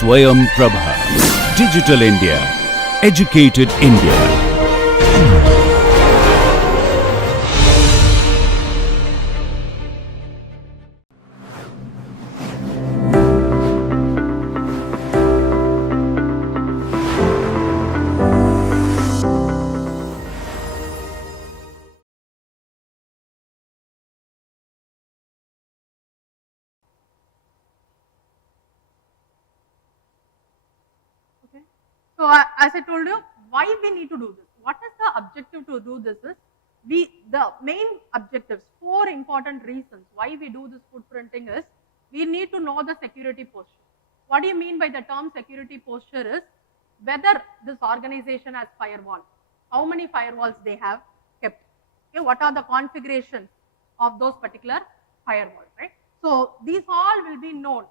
Swayam Prabha. Digital India. Educated India. Okay. So as I told you, why we need to do this? What is the objective to do this is, the main objectives, 4 important reasons why we do this footprinting is, we need to know the security posture. What do you mean by the term security posture is, whether this organization has firewall, how many firewalls they have kept, okay, what are the configurations of those particular firewalls, right? So these all will be known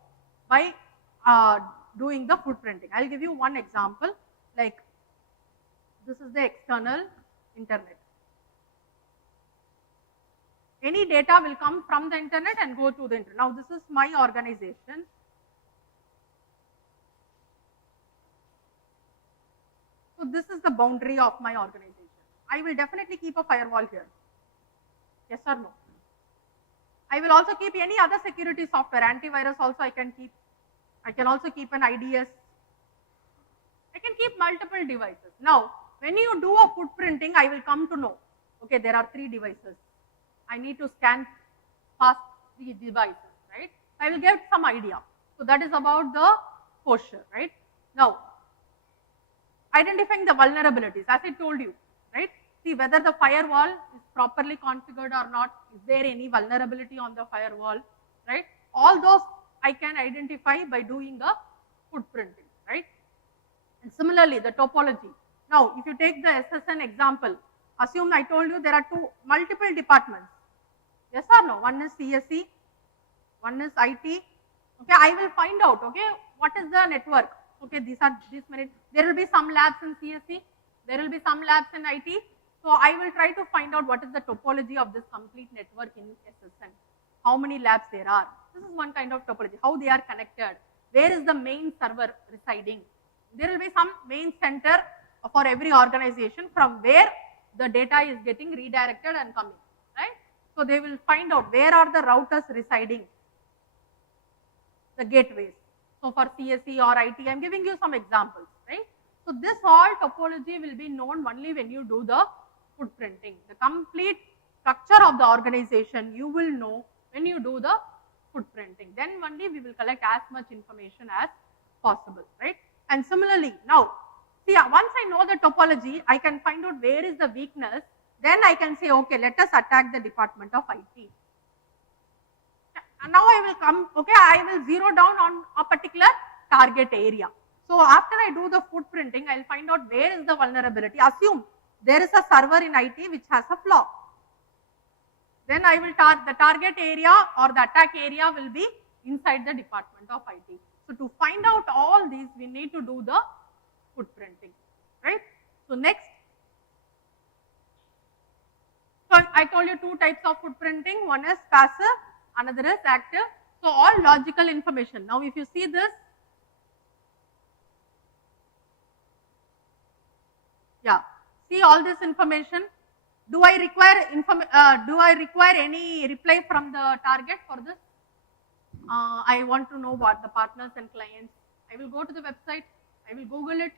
by doing the footprinting. I'll give you one example, like this is the external internet. Any data will come from the internet and go to the internet. Now this is my organization. So this is the boundary of my organization. I will definitely keep a firewall here. Yes or no? I will also keep any other security software, antivirus also I can keep. I can also keep an IDS. I can keep multiple devices. Now, when you do a footprinting, I will come to know, okay, there are 3 devices. I need to scan past the devices, right? I will get some idea. So that is about the posture, right? Now, identifying the vulnerabilities, as I told you, right? See whether the firewall is properly configured or not. Is there any vulnerability on the firewall, right? All those I can identify by doing the footprinting, right? And similarly, the topology. Now, if you take the SSN example, assume I told you there are multiple departments. Yes or no? One is CSE, one is IT. Okay, I will find out, okay, what is the network? Okay, these many. There will be some labs in CSE, there will be some labs in IT. So I will try to find out what is the topology of this complete network in SSN. How many labs there are. This is one kind of topology, how they are connected. Where is the main server residing? There will be some main center for every organization from where the data is getting redirected and coming, right? So they will find out where are the routers residing, the gateways. So for CSE or IT, I am giving you some examples, right? So this all topology will be known only when you do the footprinting. The complete structure of the organization you will know when you do the footprinting. Then only we will collect as much information as possible, right? And similarly, now, see, once I know the topology, I can find out where is the weakness. Then I can say, okay, let us attack the department of IT. And now I will come, okay, I will zero down on a particular target area. So after I do the footprinting, I will find out where is the vulnerability. Assume there is a server in IT which has a flaw. Then I will the target area or the attack area will be inside the department of IT. So to find out all these, we need to do the footprinting, right? So next, so I told you 2 types of footprinting. One is passive, another is active. So all logical information. Now if you see this, yeah, see all this information. Do I require any reply from the target for this? I want to know what the partners and clients. I will go to the website, I will Google it,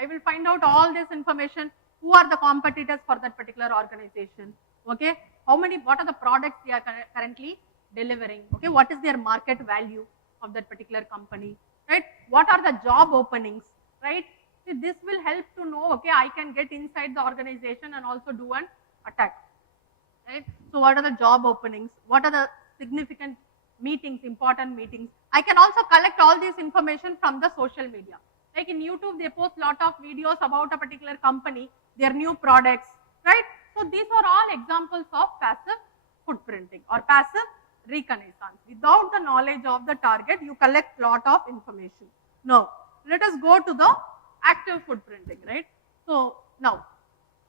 I will find out all this information. Who are the competitors for that particular organization? Okay, what are the products they are currently delivering? Okay, what is their market value of that particular company? Right? What are the job openings? Right? See, this will help to know, okay, I can get inside the organization and also do an attack. Right? So what are the job openings? What are the significant meetings, important meetings? I can also collect all this information from the social media. Like in YouTube, they post lot of videos about a particular company, their new products, right? So these are all examples of passive footprinting or passive reconnaissance. Without the knowledge of the target, you collect lot of information. Now, let us go to the active footprinting, right? So now,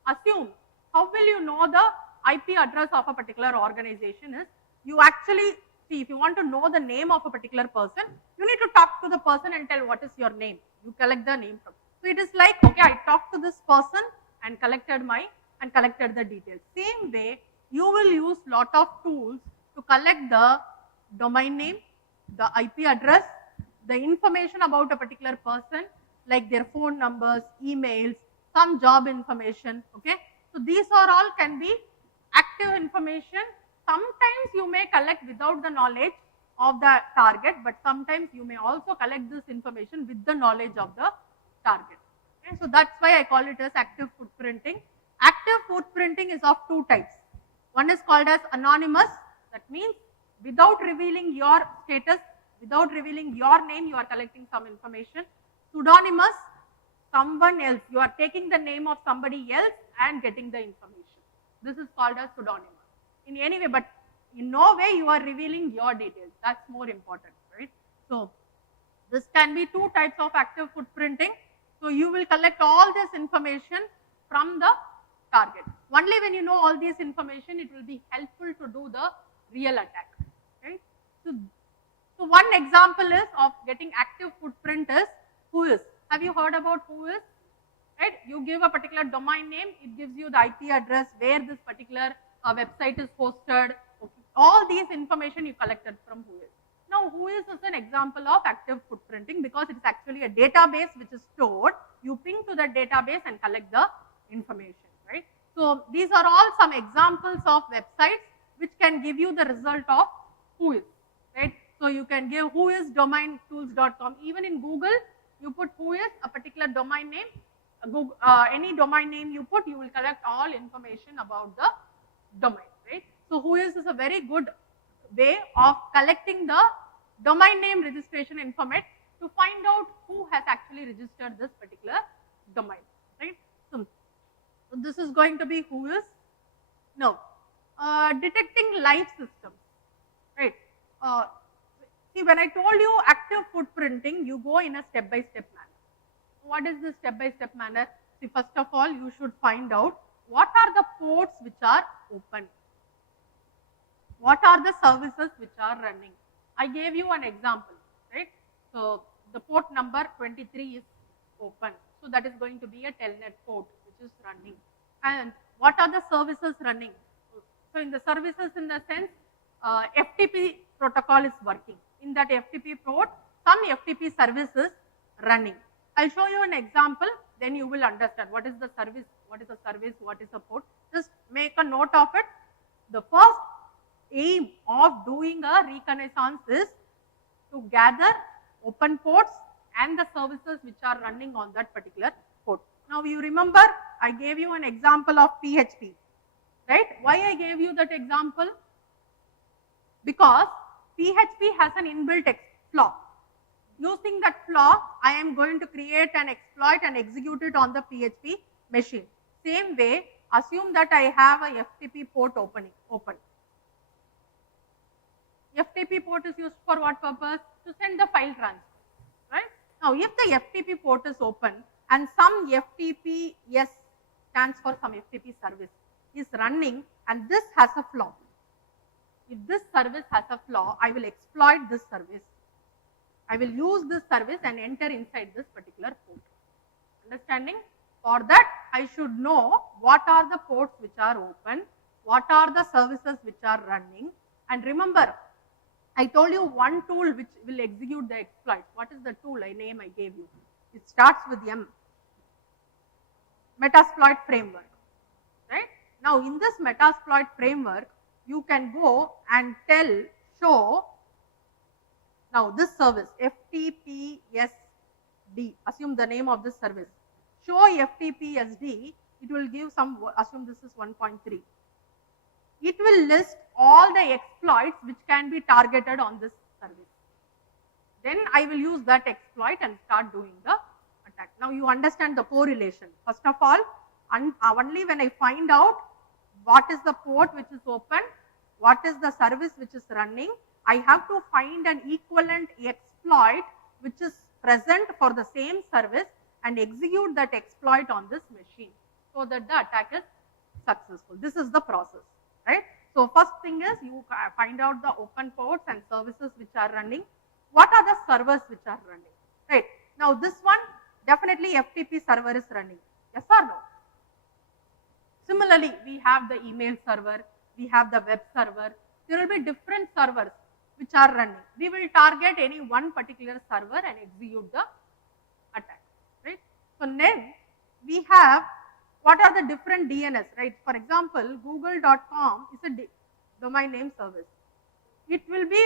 assume, how will you know the IP address of a particular organization is, you actually See, if you want to know the name of a particular person, you need to talk to the person and tell what is your name. You collect the name from. So it is like, okay, I talked to this person and collected the details. Same way, you will use lot of tools to collect the domain name, the IP address, the information about a particular person, like their phone numbers, emails, some job information, okay. So these are all can be active information. Sometimes you may collect without the knowledge of the target, but sometimes you may also collect this information with the knowledge of the target. Okay? So that's why I call it as active footprinting. Active footprinting is of two types. One is called as anonymous, that means without revealing your status, without revealing your name, you are collecting some information. Pseudonymous, someone else, you are taking the name of somebody else and getting the information. This is called as pseudonymous. In any way, but in no way you are revealing your details. That's more important, right? So this can be two types of active footprinting. So you will collect all this information from the target. Only when you know all this information, it will be helpful to do the real attack, right? So one example is of getting active footprint is Whois. Have you heard about Whois? Right? You give a particular domain name, it gives you the IP address where this particular website is hosted. Okay. All these information you collected from Whois. Now, Whois is an example of active footprinting because it is actually a database which is stored. You ping to the database and collect the information, right? So these are all some examples of websites which can give you the result of Whois, right? So you can give whoisdomaintools.com. Even in Google, you put Whois, a particular domain name, any domain name you put, you will collect all information about the domain, right? So Whois is a very good way of collecting the domain name registration information to find out who has actually registered this particular domain, right? So this is going to be Whois. Now, detecting live systems, right? See, when I told you active footprinting, you go in a step-by-step manner. What is this step-by-step manner? See, first of all, you should find out what are the ports which are open. What are the services which are running? I gave you an example, right? So the port number 23 is open. So that is going to be a telnet port which is running. And what are the services running? So in the services, in the sense, FTP protocol is working. In that FTP port, some FTP service is running. I'll show you an example, then you will understand what is the service, what is a port. Just make a note of it. The first aim of doing a reconnaissance is to gather open ports and the services which are running on that particular port. Now you remember, I gave you an example of PHP, right? Why I gave you that example? Because PHP has an inbuilt flaw. Using that flaw, I am going to create an exploit and execute it on the PHP machine. Same way, assume that I have a FTP port open. FTP port is used for what purpose? To send the file transfer, right? Now, if the FTP port is open and some FTP, yes, stands for some FTP service, is running and this has a flaw. If this service has a flaw, I will exploit this service. I will use this service and enter inside this particular port. Understanding? For that, I should know what are the ports which are open, what are the services which are running. And remember, I told you one tool which will execute the exploit. What is the tool name I gave you? It starts with M. Metasploit framework, right? Now, in this Metasploit framework, you can go and show, now this service, FTPSD, assume the name of this service. Show FTPSD, it will give some, assume this is 1.3. It will list all the exploits which can be targeted on this service. Then I will use that exploit and start doing the attack. Now you understand the correlation. First of all, only when I find out what is the port which is open, what is the service which is running, I have to find an equivalent exploit which is present for the same service and execute that exploit on this machine so that the attack is successful. This is the process, right? So first thing is you find out the open ports and services which are running. What are the servers which are running, right? Now this one, definitely FTP server is running, yes or no? Similarly, we have the email server, we have the web server. There will be different servers which are running. We will target any one particular server and execute the attack, right? So then we have, what are the different DNS, right? For example, google.com is a domain name service. It will be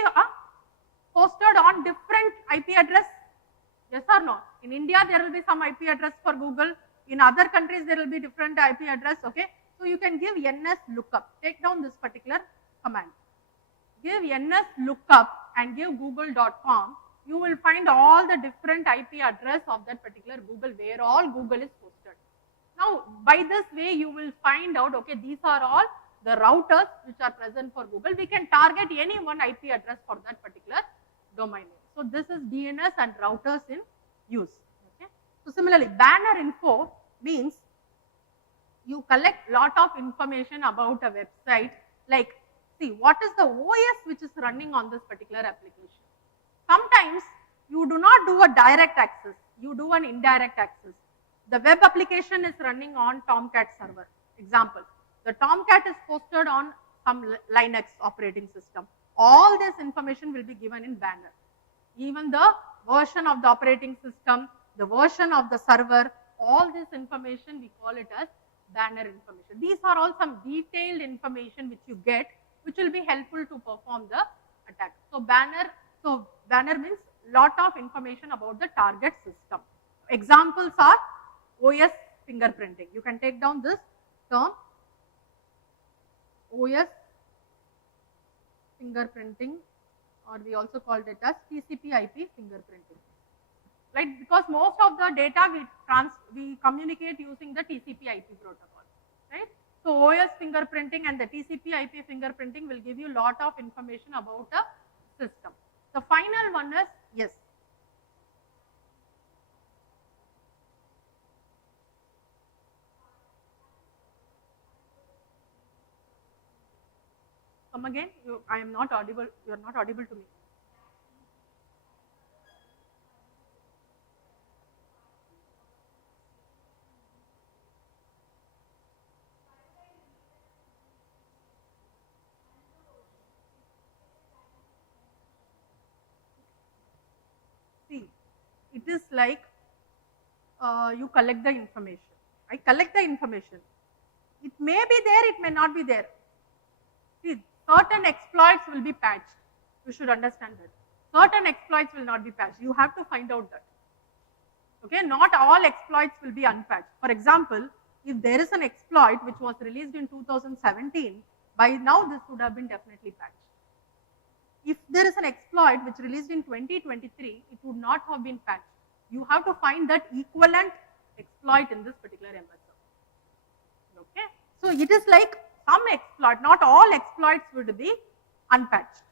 hosted on different IP address, yes or no? In India, there will be some IP address for Google. In other countries, there will be different IP address, okay? So you can give ns lookup, take down this particular command. Give ns lookup and give google.com. You will find all the different IP address of that particular Google, where all Google is hosted. Now, by this way, you will find out, okay, these are all the routers which are present for Google. We can target any one IP address for that particular domain name. So this is DNS and routers in use. Okay. So similarly, banner info means you collect lot of information about a website, like, see, what is the OS which is running on this particular application. Sometimes you do not do a direct access, you do an indirect access. The web application is running on Tomcat server, example. The Tomcat is hosted on some Linux operating system. All this information will be given in banner. Even the version of the operating system, the version of the server, all this information we call it as banner information. These are all some detailed information which you get, which will be helpful to perform the attack. So banner means lot of information about the target system. Examples are OS fingerprinting. You can take down this term, OS fingerprinting, or we also called it as TCP/IP fingerprinting, right? Because most of the data we communicate using the TCP/IP protocol, right? So OS fingerprinting and the TCP/IP fingerprinting will give you lot of information about the system. The final one is, yes. Come again, I am not audible, you are not audible to me. See, it is like you collect the information. I collect the information. It may be there, it may not be there. See, certain exploits will be patched. You should understand that. Certain exploits will not be patched. You have to find out that. Okay, not all exploits will be unpatched. For example, if there is an exploit which was released in 2017, by now this would have been definitely patched. If there is an exploit which released in 2023, it would not have been patched. You have to find that equivalent exploit in this particular MSO. Okay, so it is like some exploit, not all exploits would be unpatched.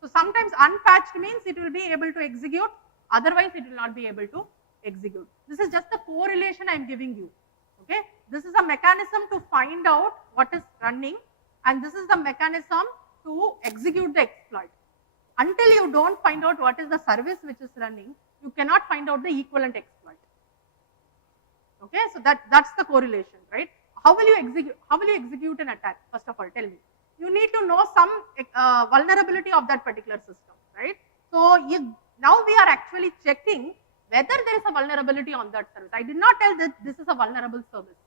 So sometimes unpatched means it will be able to execute, otherwise it will not be able to execute. This is just the correlation I am giving you. Okay, this is a mechanism to find out what is running, and this is the mechanism to execute the exploit. Until you don't find out what is the service which is running, you cannot find out the equivalent exploit. Okay, so that's the correlation, right? How will you execute an attack? First of all, tell me. You need to know some vulnerability of that particular system, right? So now we are actually checking whether there is a vulnerability on that service. I did not tell that this is a vulnerable service.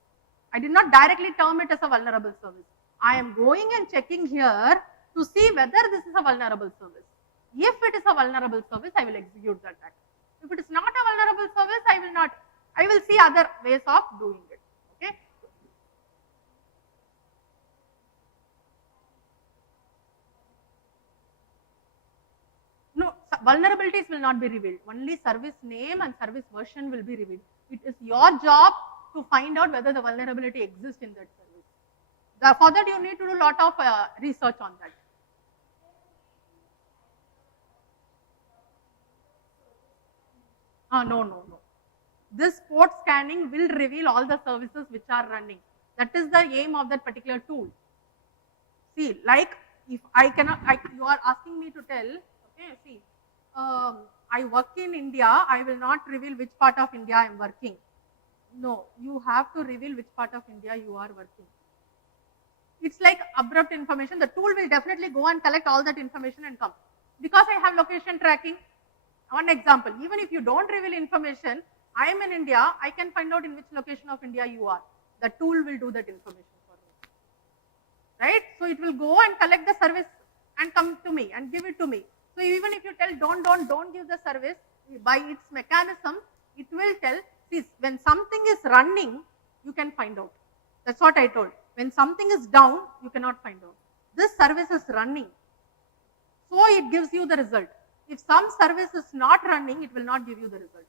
I did not directly term it as a vulnerable service. I am going and checking here to see whether this is a vulnerable service. If it is a vulnerable service, I will execute the attack. If it is not a vulnerable service, I will not. I will see other ways of doing it. Okay. No, vulnerabilities will not be revealed. Only service name and service version will be revealed. It is your job to find out whether the vulnerability exists in that service. For that, you need to do a lot of research on that. No. This port scanning will reveal all the services which are running. That is the aim of that particular tool. See, like if I cannot, you are asking me to tell, okay, see, I work in India, I will not reveal which part of India I am working. No, you have to reveal which part of India you are working. It's like abrupt information. The tool will definitely go and collect all that information and come. Because I have location tracking, one example, even if you don't reveal information, I am in India, I can find out in which location of India you are. The tool will do that information for me. Right? So it will go and collect the service and come to me and give it to me. So even if you tell don't give the service, by its mechanism, it will tell, see, when something is running, you can find out. That's what I told. When something is down, you cannot find out. This service is running. So it gives you the result. If some service is not running, it will not give you the result.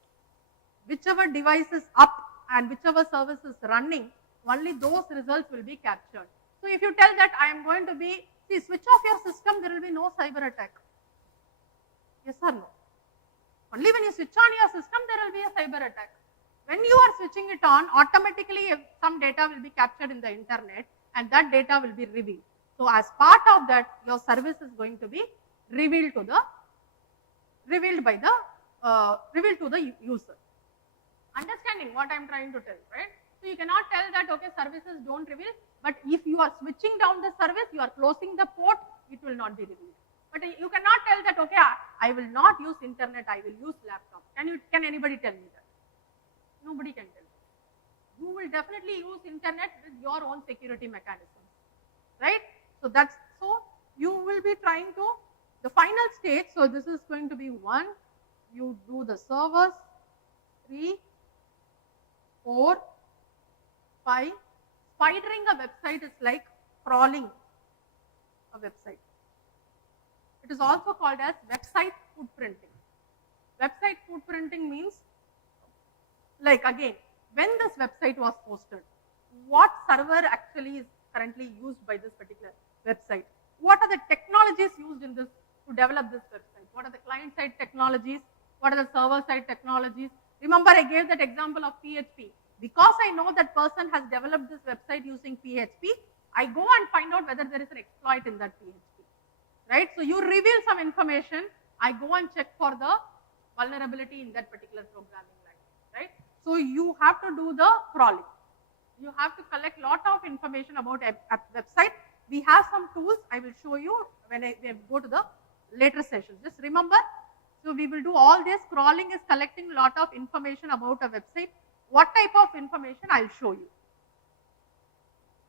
Whichever device is up and whichever service is running, only those results will be captured. So if you tell that I am going to be, see, switch off your system, there will be no cyber attack. Yes or no? Only when you switch on your system, there will be a cyber attack. When you are switching it on, automatically some data will be captured in the internet and that data will be revealed. So as part of that, your service is going to be revealed to the user. Understanding what I am trying to tell, right? So you cannot tell that, okay, services don't reveal, but if you are switching down the service, you are closing the port, it will not be revealed. But you cannot tell that, okay, I will not use internet, I will use laptop. Can anybody tell me that? Nobody can tell. You will definitely use internet with your own security mechanisms, right? So you will be trying to, the final stage, so this is going to be 1, you do the servers, 3, 4, 5. Spidering a website is like crawling a website. It is also called as website footprinting. Website footprinting means, like again, when this website was posted, what server actually is currently used by this particular website? What are the technologies used in this to develop this website? What are the client-side technologies? What are the server-side technologies? Remember, I gave that example of PHP. Because I know that person has developed this website using PHP, I go and find out whether there is an exploit in that PHP. Right? So you reveal some information, I go and check for the vulnerability in that particular programming language. Right? So you have to do the crawling. You have to collect lot of information about a website. We have some tools I will show you when I go to the later sessions. Just remember, so we will do all this. Crawling is collecting lot of information about a website. What type of information I will show you.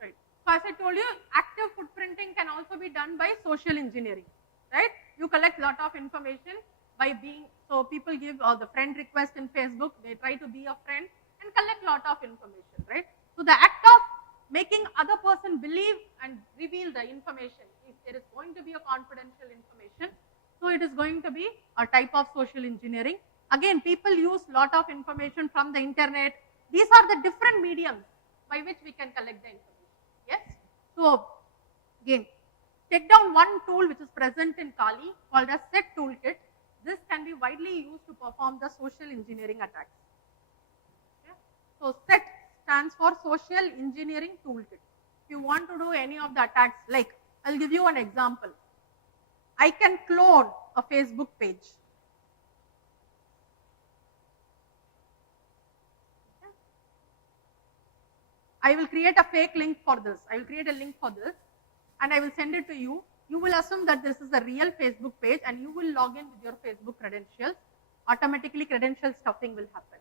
Right. So as I told you, active footprinting can also be done by social engineering. Right. You collect lot of information by being, so people give the friend request in Facebook, they try to be a friend and collect lot of information. Right. So the act of making other person believe and reveal the information, if there is going to be a confidential information, so it is going to be a type of social engineering. Again, people use lot of information from the internet. These are the different mediums by which we can collect the information. Yes. So again, take down one tool which is present in Kali called as SET toolkit. This can be widely used to perform the social engineering attacks. Okay. So SET stands for Social Engineering Toolkit. If you want to do any of the attacks, like I'll give you an example. I can clone a Facebook page. Okay. I will create a fake link for this. I will create a link for this and I will send it to you. You will assume that this is a real Facebook page and you will log in with your Facebook credentials. Automatically credential stuffing will happen.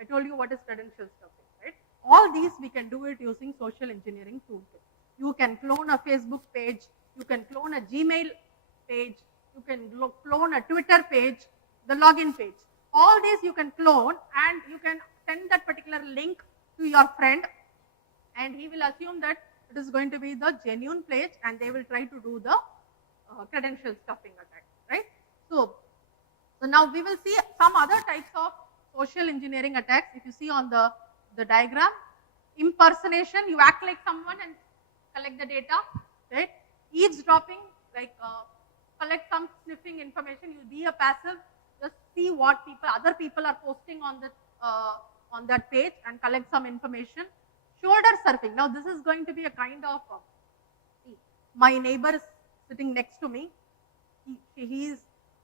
I told you what is credential stuffing, right? All these we can do it using social engineering toolkit. You can clone a Facebook page, you can clone a Gmail page, you can clone a Twitter page, the login page. All these you can clone and you can send that particular link to your friend and he will assume that it is going to be the genuine page and they will try to do the credential stuffing attack, right? So now we will see some other types of social engineering attacks. If you see on the diagram, impersonation, you act like someone and collect the data, right? Eavesdropping, like collect some sniffing information, you be a passive, just see what other people are posting on that page and collect some information. Shoulder surfing, now this is going to be a kind of, my neighbor is sitting next to me, he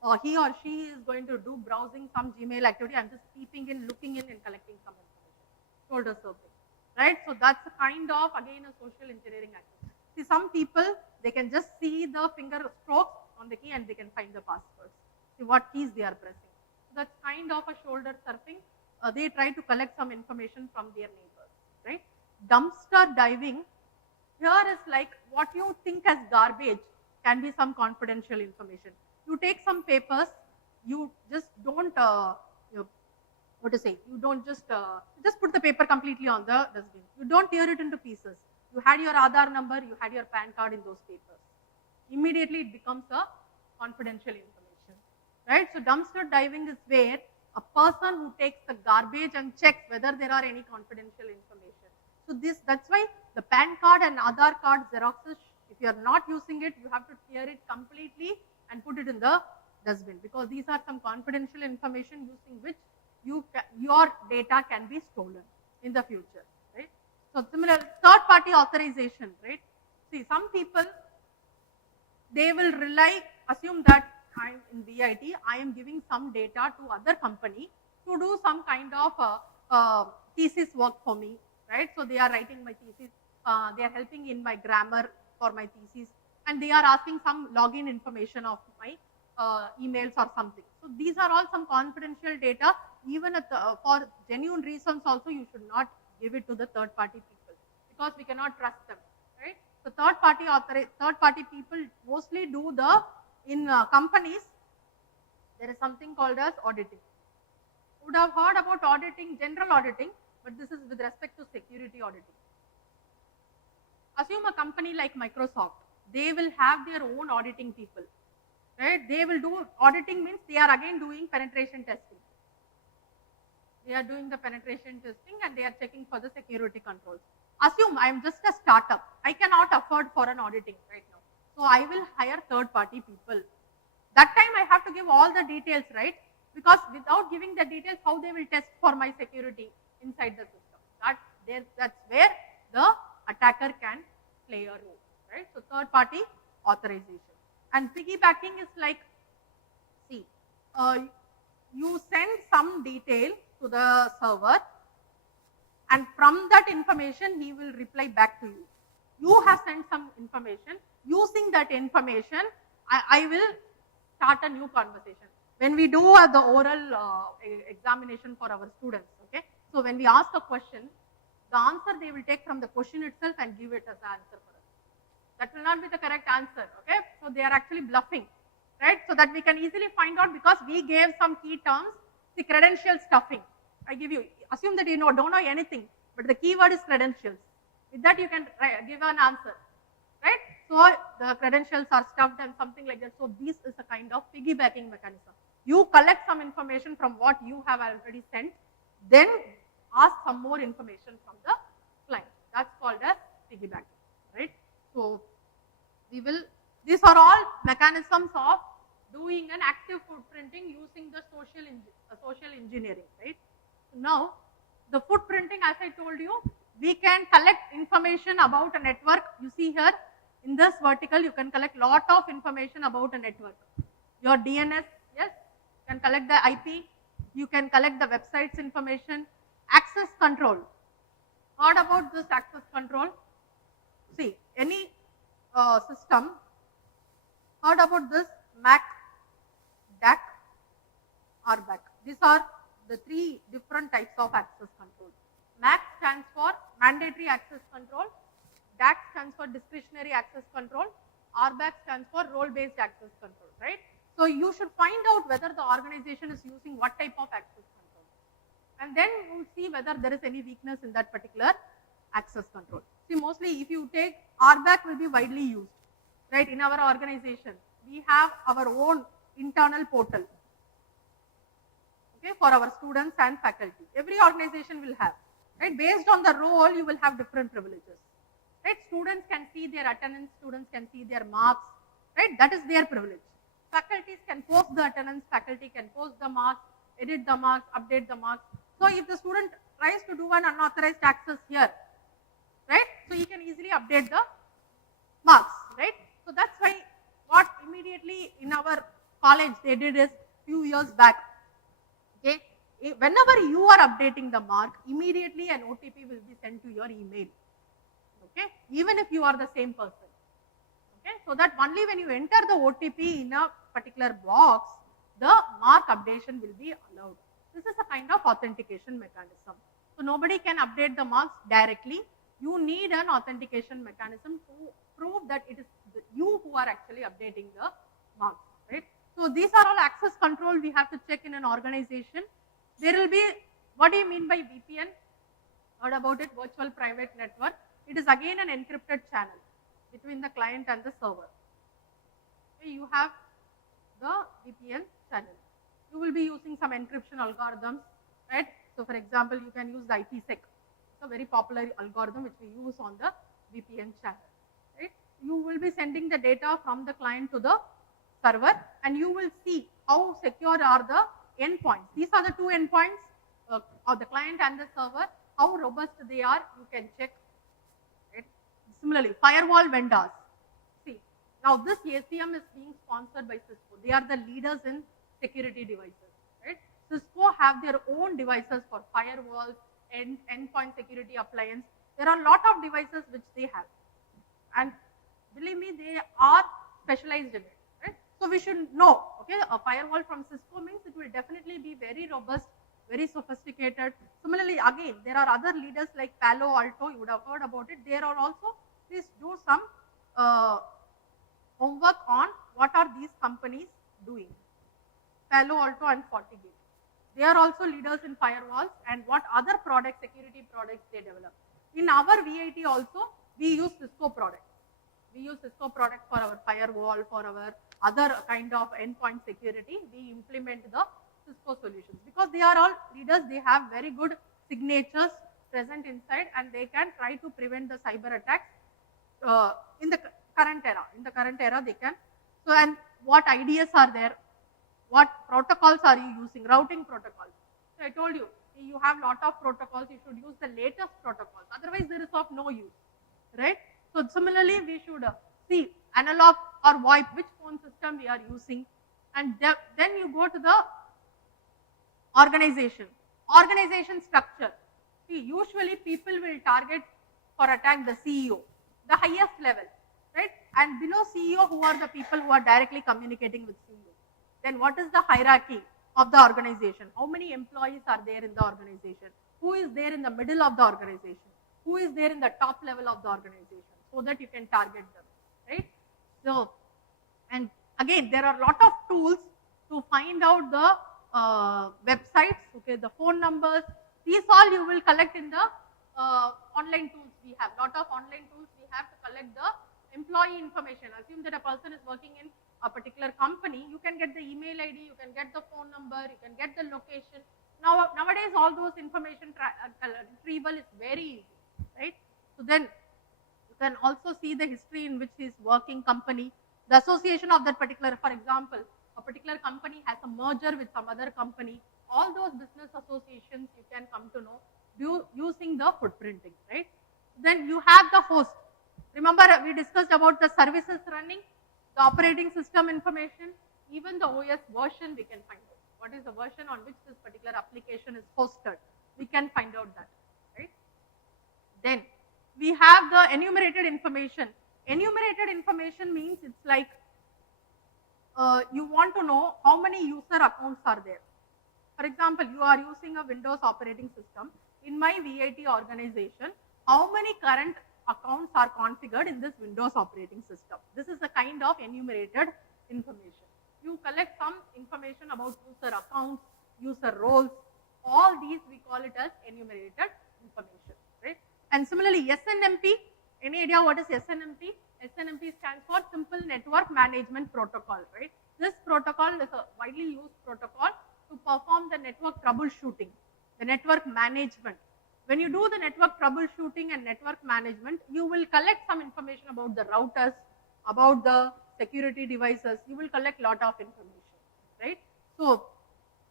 or she is going to do browsing some Gmail activity. I'm just peeping in, looking in, and collecting some information. Shoulder surfing, right? So that's a kind of, again, a social engineering activity. See, some people, they can just see the finger strokes on the key and they can find the passwords. See what keys they are pressing. So that's kind of a shoulder surfing. They try to collect some information from their neighbors, right? Dumpster diving, here is like what you think as garbage can be some confidential information. You take some papers, you just don't, what to say, you don't just put the paper completely on the dustbin. You don't tear it into pieces. You had your Aadhaar number, you had your PAN card in those papers. Immediately it becomes a confidential information, right? So dumpster diving is where a person who takes the garbage and checks whether there are any confidential information. So that's why the PAN card and Aadhaar card xeroxes, if you are not using it, you have to tear it completely and put it in the dustbin, because these are some confidential information using which your data can be stolen in the future, right? So similar, third party authorization, right? See, some people, they will assume that I'm in BIT, I am giving some data to other company to do some kind of thesis work for me, right? So they are writing my thesis, they are helping in my grammar for my thesis, and they are asking some login information of my emails or something. So these are all some confidential data. Even for genuine reasons also, you should not give it to the third party people, because we cannot trust them, right? So third party people mostly do in companies, there is something called as auditing. You would have heard about auditing, general auditing, but this is with respect to security auditing. Assume a company like Microsoft, they will have their own auditing people, right? They will do auditing, means they are again doing penetration testing. They are doing the penetration testing and they are checking for the security controls. Assume I am just a startup, I cannot afford for an auditing right now. So I will hire third party people. That time I have to give all the details, right? Because without giving the details, how they will test for my security inside the system? That's where the attacker can play a role, right? So third party authorization. And piggybacking is like, see, you send some detail to the server, and from that information he will reply back to you. You have sent some information. Using that information, I will start a new conversation. When we do the oral examination for our students, okay? So when we ask a question, the answer they will take from the question itself and give it as an answer for us. That will not be the correct answer, okay? So they are actually bluffing, right? So that we can easily find out, because we gave some key terms, the credential stuffing. I give you, assume that you don't know anything, but the keyword is credentials. With that you can give an answer, right? So the credentials are stuffed and something like that. So this is a kind of piggybacking mechanism. You collect some information from what you have already sent, then ask some more information from the client. That's called as piggybacking, right? So these are all mechanisms of doing an active footprinting using the social engineering, right? Now, the footprinting, as I told you, we can collect information about a network. You see here, in this vertical, you can collect lot of information about a network. Your DNS, yes, you can collect the IP, you can collect the website's information. Access control. Heard about this access control? See, any system, heard about this MAC, DAC, RBAC. These are the three different types of access control. MAC stands for mandatory access control, DAC stands for discretionary access control, RBAC stands for role-based access control, right? So you should find out whether the organization is using what type of access control. And then you see whether there is any weakness in that particular access control. See, mostly if you take RBAC will be widely used, right? In our organization, we have our own internal portal, okay, for our students and faculty. Every organization will have, right? Based on the role, you will have different privileges, right? Students can see their attendance, students can see their marks, right? That is their privilege. Faculties can post the attendance, faculty can post the marks, edit the marks, update the marks. So if the student tries to do an unauthorized access here, right? So he can easily update the marks, right? So that's why what immediately in our college they did is few years back, okay, whenever you are updating the mark, immediately an OTP will be sent to your email, okay, even if you are the same person, okay, so that only when you enter the OTP in a particular box, the mark updation will be allowed. This is a kind of authentication mechanism. So nobody can update the marks directly. You need an authentication mechanism to prove that it is you who are actually updating the marks, right? So these are all access control we have to check in an organization. There will be, what do you mean by VPN? Heard about it, virtual private network. It is again an encrypted channel between the client and the server. Okay, you have the VPN channel. You will be using some encryption algorithms, right? So for example, you can use the IPsec. It's a very popular algorithm which we use on the VPN channel, right? You will be sending the data from the client to the server, and you will see how secure are the endpoints. These are the two endpoints of the client and the server. How robust they are, you can check. Right? Similarly, firewall vendors. See, now this ACM is being sponsored by Cisco. They are the leaders in security devices. Right? Cisco have their own devices for firewalls and endpoint security appliance. There are a lot of devices which they have, and believe me, they are specialized in it. Right? So we should know. Okay, a firewall from Cisco means it will definitely be very robust, very sophisticated. Similarly, again, there are other leaders like Palo Alto, you would have heard about it. There are also, please do some homework on what are these companies doing. Palo Alto and FortiGate. They are also leaders in firewalls and what other products, security products they develop. In our VIT also, we use Cisco products. We use Cisco products for our firewall, for our other kind of endpoint security. We implement the Cisco solutions because they are all leaders. They have very good signatures present inside, and they can try to prevent the cyber attacks in the current era. In the current era, they can. So, and what IDS are there? What protocols are you using? Routing protocols. So I told you, you have lot of protocols. You should use the latest protocols. Otherwise, there is of no use, right? So similarly, we should see analog or VoIP, which phone system we are using, and then you go to the organization. Organization structure. See, usually people will target for attack the CEO, the highest level, right? And below CEO, who are the people who are directly communicating with CEO? Then what is the hierarchy of the organization? How many employees are there in the organization? Who is there in the middle of the organization? Who is there in the top level of the organization? So that you can target them, right? So, and again, there are a lot of tools to find out the websites, okay, the phone numbers. These all you will collect in the online tools we have. Lot of online tools we have to collect the employee information. Assume that a person is working in a particular company, you can get the email ID, you can get the phone number, you can get the location. Nowadays, all those information retrieval is very easy, right? So then you can also see the history in which is working company, the association of that particular, for example, a particular company has a merger with some other company. All those business associations you can come to know using the footprinting, right? Then you have the host. Remember, we discussed about the services running, the operating system information, even the OS version we can find out. What is the version on which this particular application is hosted? We can find out that, right? Then we have the enumerated information. Enumerated information means it's like you want to know how many user accounts are there. For example, you are using a Windows operating system. In my VIT organization, how many current accounts are configured in this Windows operating system? This is a kind of enumerated information. You collect some information about user accounts, user roles, all these we call it as enumerated information, right? And similarly, SNMP, any idea what is SNMP? SNMP stands for Simple Network Management Protocol, right? This protocol is a widely used protocol to perform the network troubleshooting, the network management. When you do the network troubleshooting and network management, you will collect some information about the routers, about the security devices. You will collect lot of information, right? So,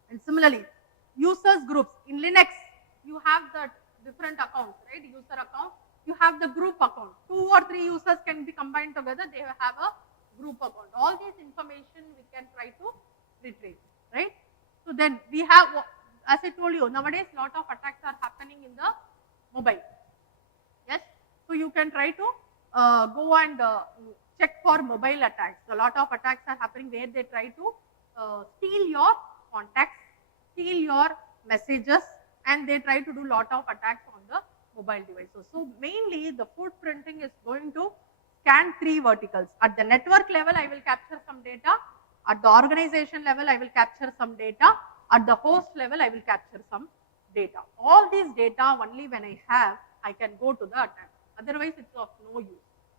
and similarly, users groups. In Linux, you have the different accounts, right? User account. You have the group account. 2 or 3 users can be combined together. They have a group account. All these information we can try to retrieve, right? So then we have, as I told you, nowadays lot of attacks are happening in the mobile. Yes. So you can try to go and check for mobile attacks. A lot of attacks are happening where they try to steal your contacts, steal your messages, and they try to do lot of attacks on the mobile devices. So mainly the footprinting is going to scan 3 verticals. At the network level, I will capture some data. At the organization level, I will capture some data. At the host level, I will capture some data. All these data only when I have, I can go to the attack. Otherwise, it's of no use.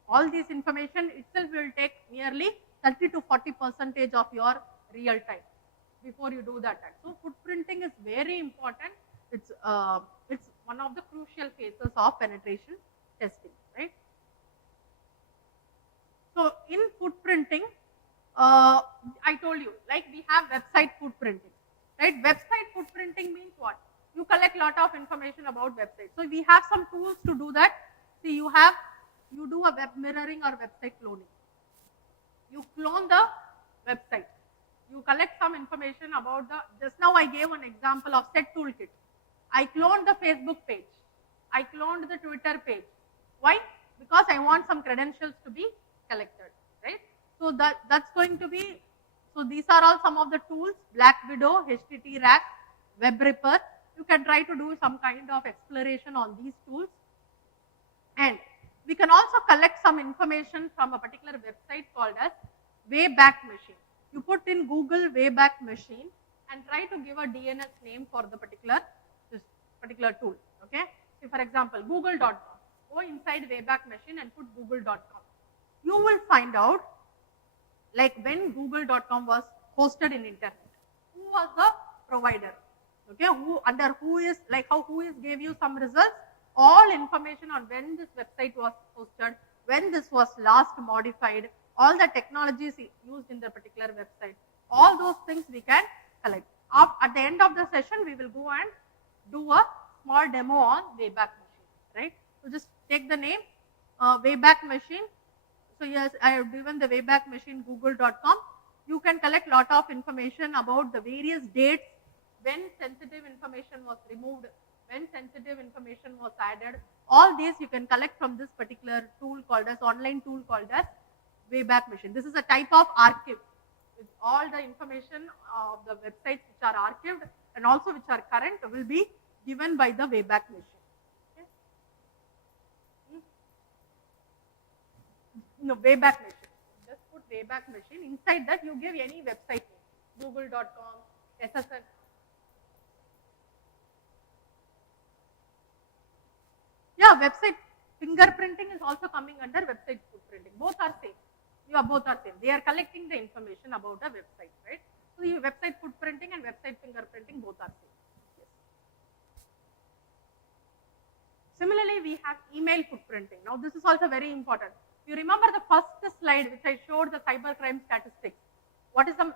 All this information itself will take nearly 30 to 40% of your real time before you do the attack. So footprinting is very important. It's one of the crucial phases of penetration testing, right? So in footprinting, I told you, like we have website footprinting, right? Website footprinting means what? You collect lot of information about websites. So we have some tools to do that. See, you do a web mirroring or website cloning. You clone the website. You collect some information about just now I gave an example of set toolkit. I cloned the Facebook page. I cloned the Twitter page. Why? Because I want some credentials to be collected, right? So that's going to be, so these are all some of the tools, Black Widow, HTTRAC, WebRipper. You can try to do some kind of exploration on these tools. And we can also collect some information from a particular website called as Wayback Machine. You put in Google Wayback Machine and try to give a DNS name for the this particular tool, okay? So for example, google.com. Go inside Wayback Machine and put google.com. You will find out like when google.com was hosted in internet, who was the provider, okay? Who gave you some results, all information on when this website was hosted, when this was last modified, all the technologies used in the particular website, all those things we can collect. At the end of the session, we will go and do a small demo on Wayback Machine, right? So just take the name, Wayback Machine. So yes, I have given the Wayback Machine google.com. You can collect lot of information about the various dates, when sensitive information was removed, when sensitive information was added. All these you can collect from this particular tool called as online tool called as Wayback Machine. This is a type of archive with all the information of the websites which are archived and also which are current will be given by the Wayback Machine. Okay. No, Wayback Machine. Just put Wayback Machine. Inside that you give any website name, google.com, SSN. Yeah, website fingerprinting is also coming under website footprinting. Both are same. Yeah, both are same. They are collecting the information about a website, right? So your website footprinting and website fingerprinting both are same. Yes. Similarly, we have email footprinting. Now this is also very important. You remember the first slide which I showed the cybercrime statistics. What is the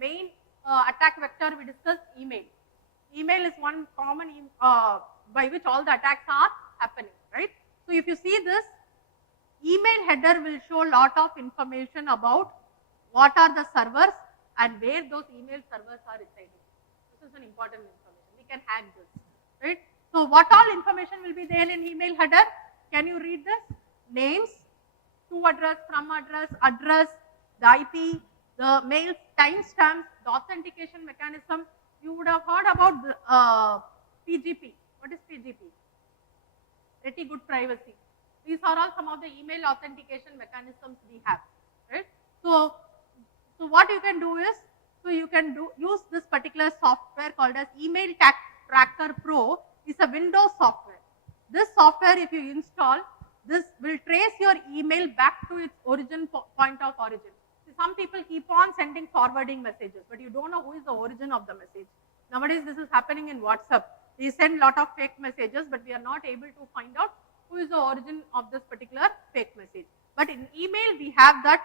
main attack vector we discussed? Email. Email is one common by which all the attacks are happening, right? So if you see this, email header will show lot of information about what are the servers and where those email servers are residing. This is an important information. We can hack this, right? So what all information will be there in email header? Can you read this? Names, to address, from address, address, the IP, the mail timestamps, the authentication mechanism. You would have heard about the, PGP. What is PGP? Pretty good privacy. These are all some of the email authentication mechanisms we have, right? So what you can do is, so you can use this particular software called as Email Tracker Pro. Is a Windows software. This software, if you install, this will trace your email back to its point of origin. See, some people keep on sending forwarding messages, but you don't know who is the origin of the message. Nowadays, this is happening in WhatsApp. We send lot of fake messages, but we are not able to find out who is the origin of this particular fake message. But in email, we have that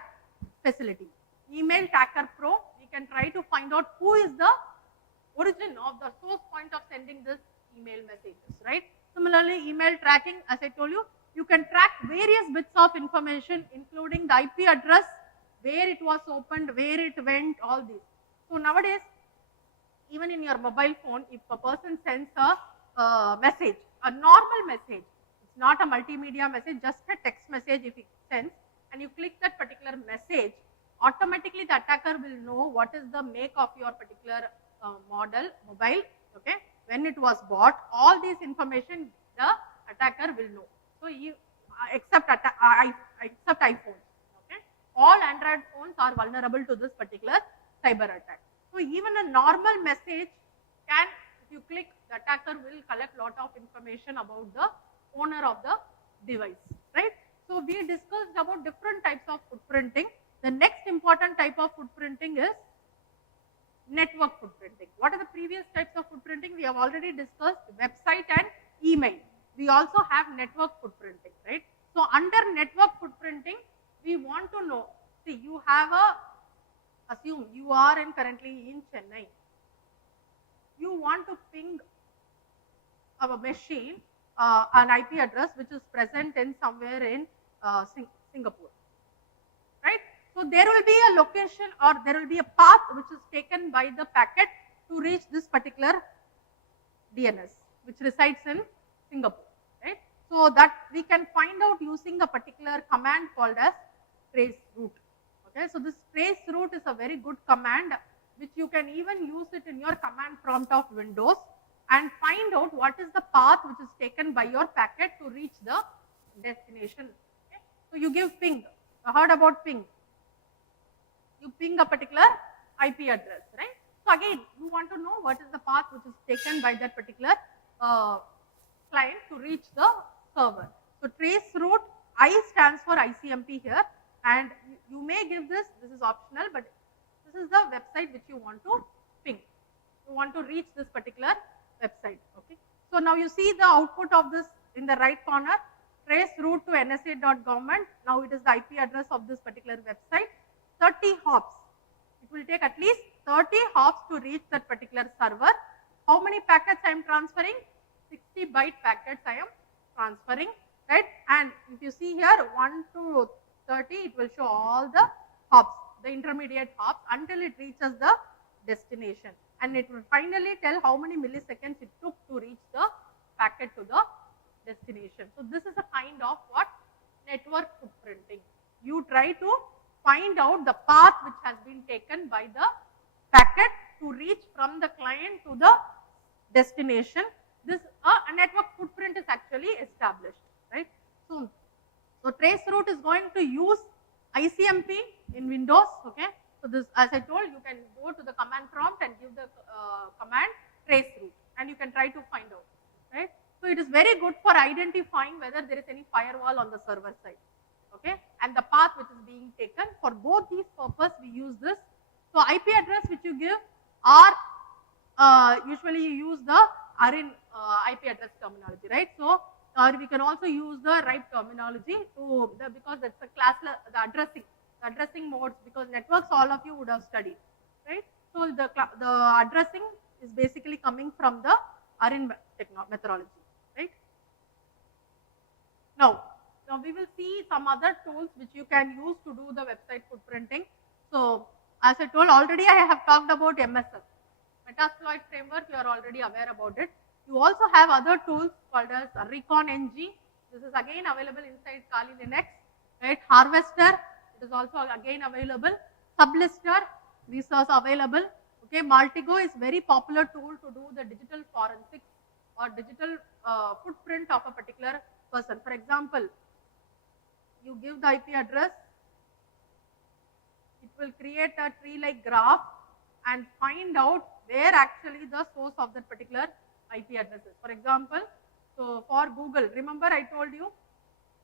facility. Email Tracker Pro, we can try to find out who is the origin of the source point of sending this email messages, right? Similarly, email tracking, as I told you, You can track various bits of information, including the IP address, where it was opened, where it went, all these. So nowadays, even in your mobile phone, if a person sends a message, a normal message, it's not a multimedia message, just a text message if it sends, and you click that particular message, automatically the attacker will know what is the make of your particular model, mobile, okay, when it was bought, all these information the attacker will know. So, except iPhones, okay, all Android phones are vulnerable to this particular cyber attack. So, even a normal message can, if you click, the attacker will collect lot of information about the owner of the device, right. So, we discussed about different types of footprinting. The next important type of footprinting is network footprinting. What are the previous types of footprinting? We have already discussed website and email. We also have network footprinting, right. So, under network footprinting, we want to know, see, you have assume you are currently in Chennai. You want to ping a machine, an IP address which is present in somewhere in Singapore, right. So, there will be a location or there will be a path which is taken by the packet to reach this particular DNS which resides in Singapore, right. So, that we can find out using a particular command called as traceroute. Okay. So, this traceroute is a very good command which you can even use it in your command prompt of Windows and find out what is the path which is taken by your packet to reach the destination. Okay. So, you give ping. I heard about ping. You ping a particular IP address, right. So, again you want to know what is the path which is taken by that particular client to reach the server. So, traceroute, I stands for ICMP here, and you may give this is optional, but this is the website which you want to ping. You want to reach this particular website, okay. So, now you see the output of this in the right corner, traceroute to nsa.government. Now, it is the IP address of this particular website. 30 hops. It will take at least 30 hops to reach that particular server. How many packets I am transferring? 60 byte packets I am transferring, right. And if you see here 1 to 30, it will show all the hops, the intermediate hops until it reaches the destination. And it will finally tell how many milliseconds it took to reach the packet to the destination. So, this is a kind of what? Network footprinting. You try to find out the path which has been taken by the packet to reach from the client to the destination. This a network footprint is actually established, right. So, traceroute is going to use ICMP in Windows, okay. So, this, as I told, you can go to the command prompt and give the command traceroute, and you can try to find out, right. So, it is very good for identifying whether there is any firewall on the server side, okay, and the path which is being taken. For both these purposes, we use this. So, IP address which you give are usually you use the ARIN IP address terminology, right. So, or we can also use the RIPE terminology to because that's the class, the addressing modes, because networks all of you would have studied, right. So, the addressing is basically coming from the ARIN methodology, right. Now we will see some other tools which you can use to do the website footprinting. So, as I told already, I have talked about MSF, Metasploit framework. You are already aware about it. You also have other tools called as Recon NG. This is again available inside Kali Linux, right. Harvester, it is also again available. Sublister, these are available. Okay, Maltigo is very popular tool to do the digital forensics or digital footprint of a particular person. For example, you give the IP address, it will create a tree-like graph and find out where actually the source of that particular IP address is. For example, so for Google, remember I told you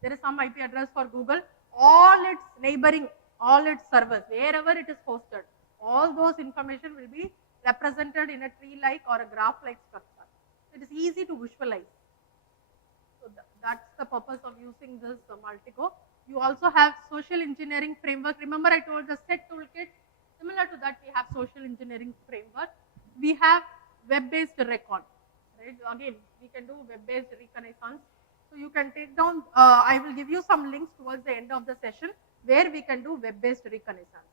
there is some IP address for Google, all its neighboring, all its servers, wherever it is hosted, all those information will be represented in a tree-like or a graph-like structure. It is easy to visualize. So, that's the purpose of using this Maltigo. You also have social engineering framework. Remember I told the SET toolkit, similar to that we have social engineering framework. We have web-based recon, right. Again, we can do web-based reconnaissance. So you can take down, I will give you some links towards the end of the session where we can do web-based reconnaissance.